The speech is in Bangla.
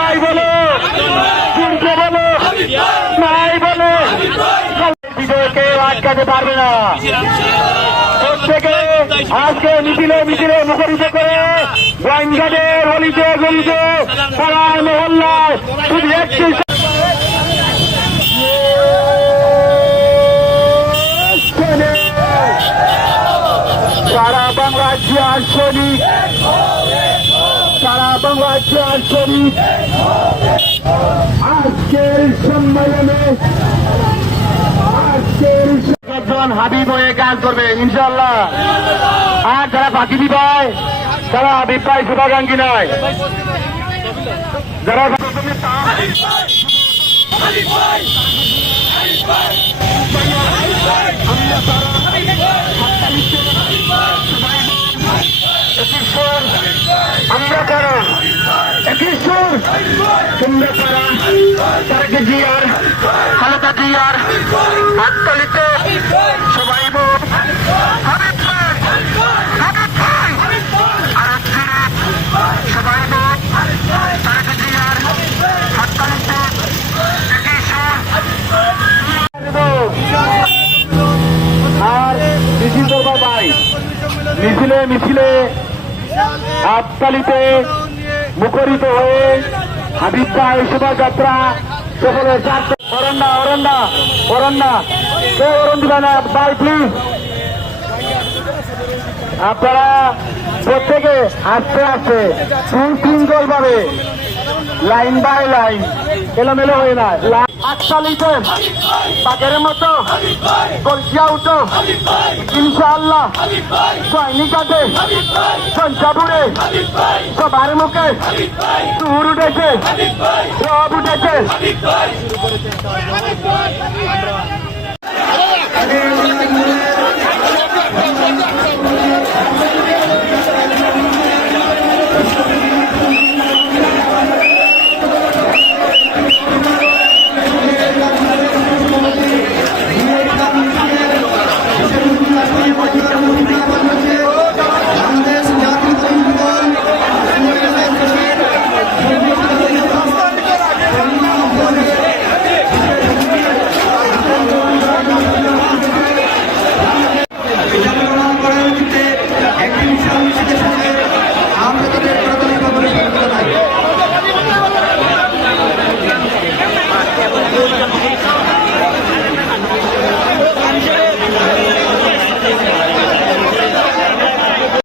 নাই বলো। জুড়কে বলো। নাই বলো। বিজয়কে আটকাতে পারবে না। প্রত্যেকে আজকে মিছিলে মিছিলে মুখরিত করে গোয়েন্দাদের অলিতে গলিতে পাড়ায় মহল্লায় শুধু একটি সারা বাংলা জিয়ার সৈনিক। বাংলা জিয়ার সৈনিক আজকের সম্মেলনে আজকের একজন হাবিব হয়ে কাজ করবে ইনশাল্লাহ আর যারা বাকি দিবায় তারা হাবিব পায় শুভাকাঙ্ক্ষী নয়। যারা কিশোর কারা তারকে জিয়ার খালেদা জিয়ার হাততালিতে সবাই। আর মিছিলে মিছিলে হাততালিতে মুখরিত হয়ে হাবিবা এই শোভাযাত্রা সকলের অরণ্যা অরণ্যা অরণ্যা। কে অরণ দিবে না বাই প্লিজ আপনারা প্রত্যেকে আস্তে আস্তে সুশৃঙ্খল ভাবে লাইন বাই লাইন। এলোমেলো হয়ে না। আটতালিতে বাগের মতো গলসিয়া উঠো। ইনশাআল্লাহ সৈনিকাতে সঞ্চাপুরে সবার মুখে সুর উঠেছে রব উঠেছে।